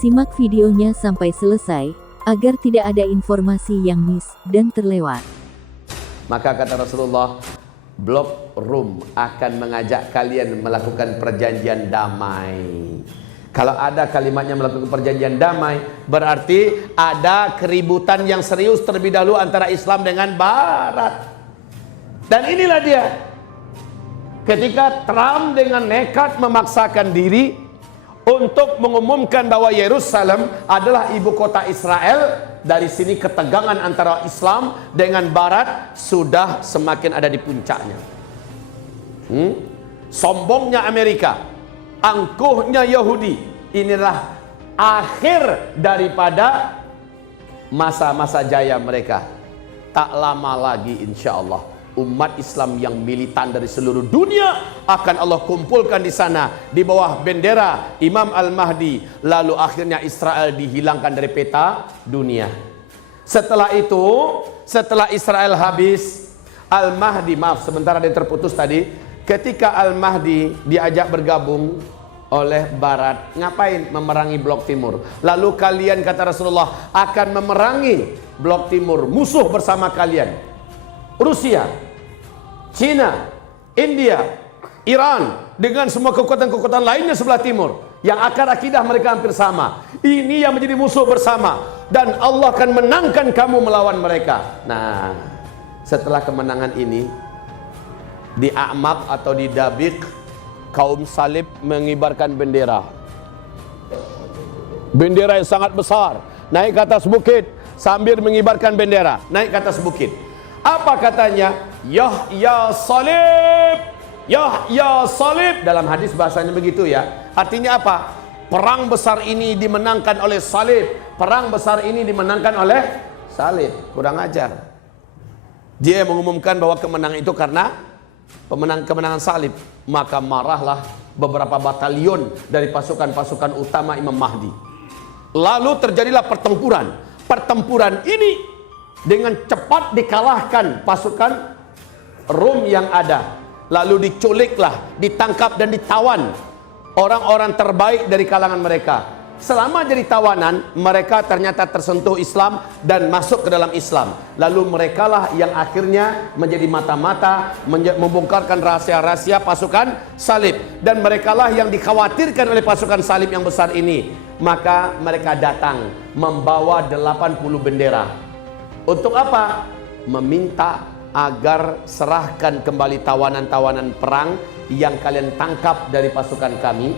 Simak videonya sampai selesai, agar tidak ada informasi yang miss dan terlewat. Maka kata Rasulullah, blok Rum akan mengajak kalian melakukan perjanjian damai. Kalau ada kalimatnya melakukan perjanjian damai, berarti ada keributan yang serius terlebih dahulu antara Islam dengan Barat. Dan inilah dia, ketika Trump dengan nekat memaksakan diri untuk mengumumkan bahwa Yerusalem adalah ibu kota Israel, dari sini ketegangan antara Islam dengan Barat sudah semakin ada di puncaknya. Sombongnya Amerika, angkuhnya Yahudi, inilah akhir daripada masa-masa jaya mereka. Tak lama lagi insya Allah umat Islam yang militan dari seluruh dunia akan Allah kumpulkan di sana di bawah bendera Imam Al-Mahdi. Lalu akhirnya Israel dihilangkan dari peta dunia. Setelah itu, setelah Israel habis, Al-Mahdi, maaf sebentar ada yang terputus tadi. Ketika Al-Mahdi diajak bergabung oleh Barat, ngapain? Memerangi blok timur. Lalu kalian, kata Rasulullah, akan memerangi blok timur, musuh bersama kalian. Rusia, Cina, India, Iran, dengan semua kekuatan-kekuatan lainnya sebelah timur, yang akar akidah mereka hampir sama. Ini yang menjadi musuh bersama, dan Allah akan menangkan kamu melawan mereka. Nah, setelah kemenangan ini, di A'maq atau di Dabiq, kaum salib mengibarkan bendera. Bendera yang sangat besar, naik ke atas bukit sambil mengibarkan bendera, naik ke atas bukit. Apa katanya? Yahya salib, Yahya salib. Dalam hadis bahasanya begitu ya. Artinya apa? Perang besar ini dimenangkan oleh salib. Perang besar ini dimenangkan oleh salib. Kurang ajar. Dia mengumumkan bahwa kemenangan itu karena kemenangan salib. Maka marahlah beberapa batalion dari pasukan-pasukan utama Imam Mahdi. Lalu terjadilah pertempuran. Pertempuran ini dengan cepat dikalahkan pasukan Rum yang ada. Lalu diculiklah, ditangkap dan ditawan orang-orang terbaik dari kalangan mereka. Selama jadi tawanan, mereka ternyata tersentuh Islam dan masuk ke dalam Islam. Lalu merekalah yang akhirnya menjadi mata-mata, membongkarkan rahasia-rahasia pasukan salib. Dan merekalah yang dikhawatirkan oleh pasukan salib yang besar ini. Maka mereka datang membawa 80 bendera. Untuk apa? Meminta agar serahkan kembali tawanan-tawanan perang yang kalian tangkap dari pasukan kami.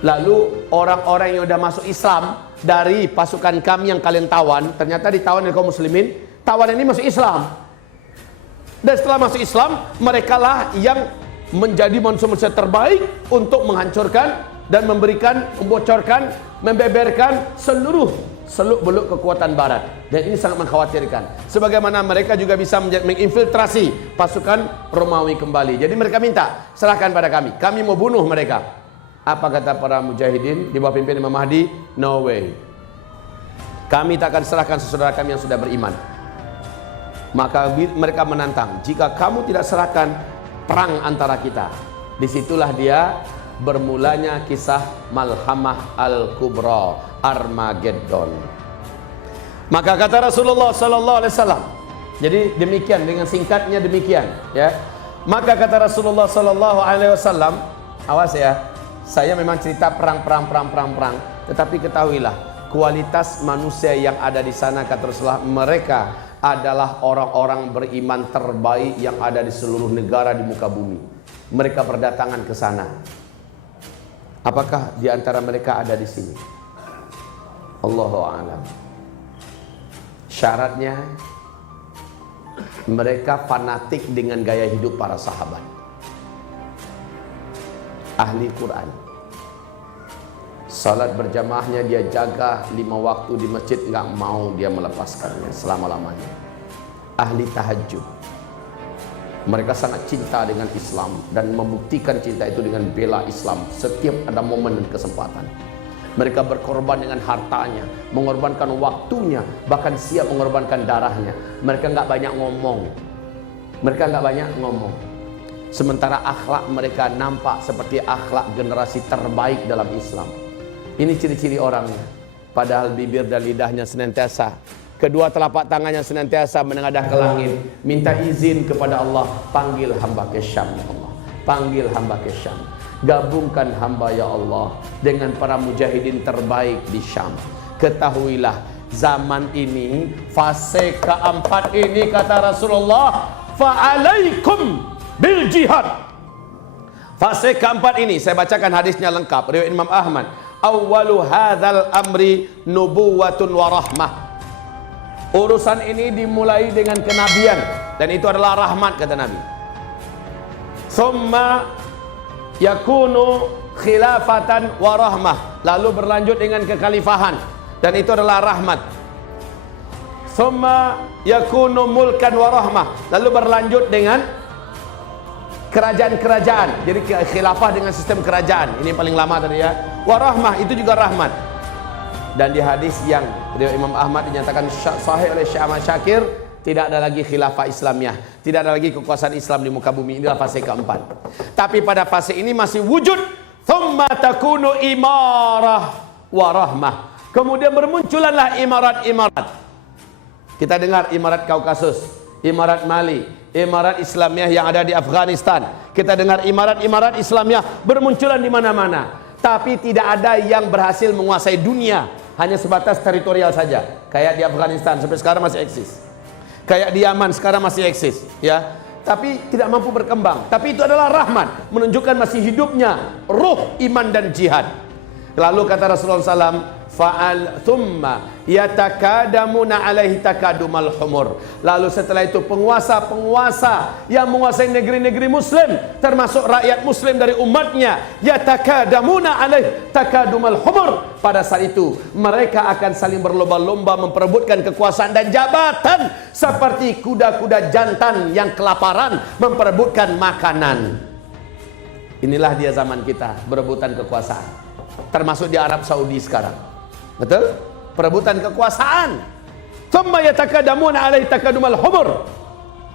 Lalu orang-orang yang sudah masuk Islam dari pasukan kami yang kalian tawan, ternyata ditawan oleh kaum muslimin, tawanan ini masuk Islam. Dan setelah masuk Islam, merekalah yang menjadi manusia-manusia terbaik untuk menghancurkan dan memberikan, membocorkan, membeberkan seluruh seluk-beluk kekuatan Barat. Dan ini sangat mengkhawatirkan. Sebagaimana mereka juga bisa menginfiltrasi pasukan Romawi kembali. Jadi mereka minta, serahkan pada kami, kami mau bunuh mereka. Apa kata para mujahidin di bawah pimpin Imam Mahdi? No way. Kami tak akan serahkan saudara kami yang sudah beriman. Maka mereka menantang, jika kamu tidak serahkan, perang antara kita. Disitulah dia bermulanya kisah Malhamah Al-Kubra, Armageddon. Maka kata Rasulullah sallallahu alaihi wasallam, jadi demikian, dengan singkatnya demikian ya. Maka kata Rasulullah sallallahu alaihi wasallam, awas ya, saya memang cerita perang, tetapi ketahuilah kualitas manusia yang ada di sana, kata Rasulullah, mereka adalah orang-orang beriman terbaik yang ada di seluruh negara di muka bumi. Mereka berdatangan ke sana. Apakah di antara mereka ada di sini? Allahu a'lam. Syaratnya mereka fanatik dengan gaya hidup para sahabat, ahli Quran. Salat berjamaahnya dia jaga 5 waktu di masjid, nggak mau dia melepaskannya selama-lamanya. Ahli tahajud. Mereka sangat cinta dengan Islam dan membuktikan cinta itu dengan bela Islam setiap ada momen dan kesempatan. Mereka berkorban dengan hartanya, mengorbankan waktunya, bahkan siap mengorbankan darahnya. Mereka nggak banyak ngomong. Sementara akhlak mereka nampak seperti akhlak generasi terbaik dalam Islam. Ini ciri-ciri orangnya. Padahal bibir dan lidahnya senantiasa, kedua telapak tangannya senantiasa menengadah ke langit, minta izin kepada Allah, panggil hamba ke Syam ya Allah, panggil hamba ke Syam, gabungkan hamba ya Allah dengan para mujahidin terbaik di Syam. Ketahuilah zaman ini, fase keempat ini kata Rasulullah, fa'alaikum bil jihad. Fase keempat ini, saya bacakan hadisnya lengkap, riwayat Imam Ahmad. Awwalu hadzal amri nubuwatun wa rahmah. Urusan ini dimulai dengan kenabian dan itu adalah rahmat kata Nabi. Summa yakunu khilafatan wa rahmah. Lalu berlanjut dengan kekhalifahan dan itu adalah rahmat. Summa yakunu mulkan wa rahmah. Lalu berlanjut dengan kerajaan-kerajaan. Jadi khilafah dengan sistem kerajaan. Ini paling lama tadi ya. Warahmah itu juga rahmat. Dan di hadis yang riwayat Imam Ahmad dinyatakan sahih oleh Syekh Ahmad Syakir, tidak ada lagi khilafah Islamiyah, tidak ada lagi kekuasaan Islam di muka bumi. Inilah fase keempat. Tapi pada fase ini masih wujud thumma takunu imarah warahmah. Kemudian bermunculanlah imarat-imarat. Kita dengar imarat Kaukasus, imarat Mali, imarat Islamiyah yang ada di Afghanistan. Kita dengar imarat-imarat Islamiyah bermunculan di mana-mana. Tapi tidak ada yang berhasil menguasai dunia, hanya sebatas teritorial saja. Kayak di Afghanistan sampai sekarang masih eksis. Kayak di Yaman sekarang masih eksis, ya. Tapi tidak mampu berkembang. Tapi itu adalah rahmat, menunjukkan masih hidupnya ruh iman dan jihad. Lalu kata Rasulullah SAW, fa'al thumma yatakadamuna alaihi takadumal humur. Lalu setelah itu penguasa-penguasa yang menguasai negeri-negeri muslim, termasuk rakyat muslim dari umatnya, yatakadamuna alaihi takadumal humur. Pada saat itu mereka akan saling berlomba-lomba memperebutkan kekuasaan dan jabatan, seperti kuda-kuda jantan yang kelaparan memperebutkan makanan. Inilah dia zaman kita, berebutan kekuasaan. Termasuk di Arab Saudi sekarang. Betul? Perebutan kekuasaan. Thumma yatakadamuna alaihi takadumal humur.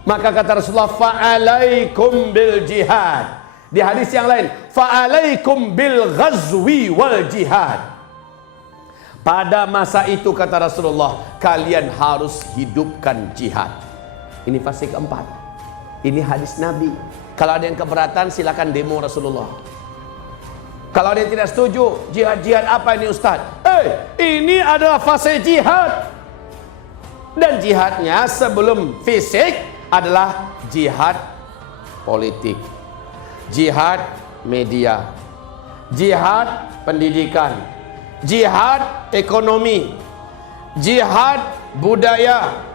Maka kata Rasulullah, fa'alaikum bil jihad. Di hadis yang lain, fa'alaikum bil ghazwi wal jihad. Pada masa itu kata Rasulullah, kalian harus hidupkan jihad. Ini fase keempat. Ini hadis Nabi. Kalau ada yang keberatan silakan demo Rasulullah. Kalau dia tidak setuju, jihad-jihad apa ini Ustaz? Ini adalah fase jihad. Dan jihadnya sebelum fisik adalah jihad politik, jihad media, jihad pendidikan, jihad ekonomi, jihad budaya,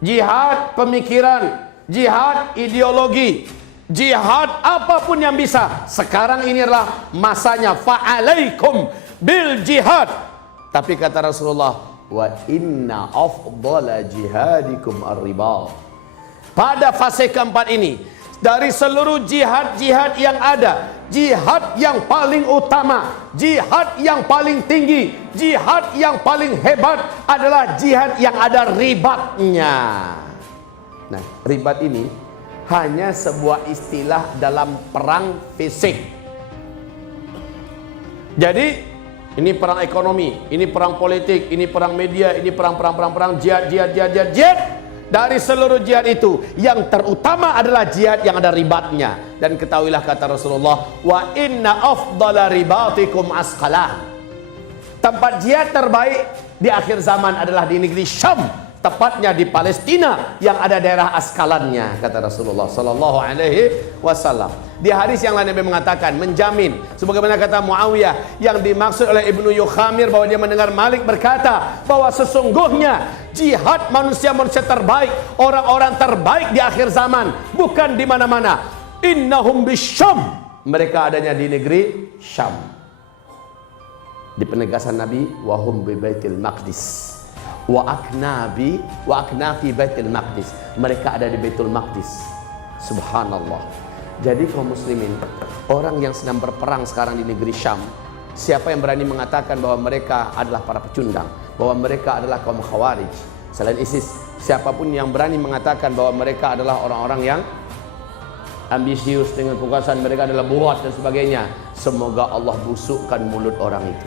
jihad pemikiran, jihad ideologi, jihad apapun yang bisa. Sekarang ini adalah masanya fa'alaikum bil jihad. Tapi kata Rasulullah, wa inna afdala jihadikum ar-ribat. Pada fase keempat ini, dari seluruh jihad-jihad yang ada, jihad yang paling utama, jihad yang paling tinggi, jihad yang paling hebat adalah jihad yang ada ribatnya. Nah, ribat ini hanya sebuah istilah dalam perang fisik. Jadi ini perang ekonomi, ini perang politik, ini perang media, ini perang jihad. Dari seluruh jihad itu yang terutama adalah jihad yang ada ribatnya. Dan ketahuilah kata Rasulullah, wa inna afdala ribatikum asqalah. Tempat jihad terbaik di akhir zaman adalah di negeri Syam, tepatnya di Palestina yang ada daerah Askalannya, kata Rasulullah sallallahu alaihi wasallam. Di hadis yang lain Nabi mengatakan, menjamin sebagaimana kata Muawiyah yang dimaksud oleh Ibnu Yukhamir, bahwa dia mendengar Malik berkata bahwa sesungguhnya jihad manusia-manusia terbaik, orang-orang terbaik di akhir zaman bukan di mana-mana. Innahum bisyam, mereka adanya di negeri Syam. Di penegasan Nabi, wahum bi Baitul Maqdis. Wa aknafi Baitul Maqdis, mereka ada di Baitul Maqdis. Subhanallah. Jadi kaum muslimin, orang yang sedang berperang sekarang di negeri Syam, siapa yang berani mengatakan bahwa mereka adalah para pecundang, bahwa mereka adalah kaum Khawarij selain ISIS? Siapapun yang berani mengatakan bahwa mereka adalah orang-orang yang ambisius dengan kekuasaan, mereka adalah buat dan sebagainya, semoga Allah busukkan mulut orang itu.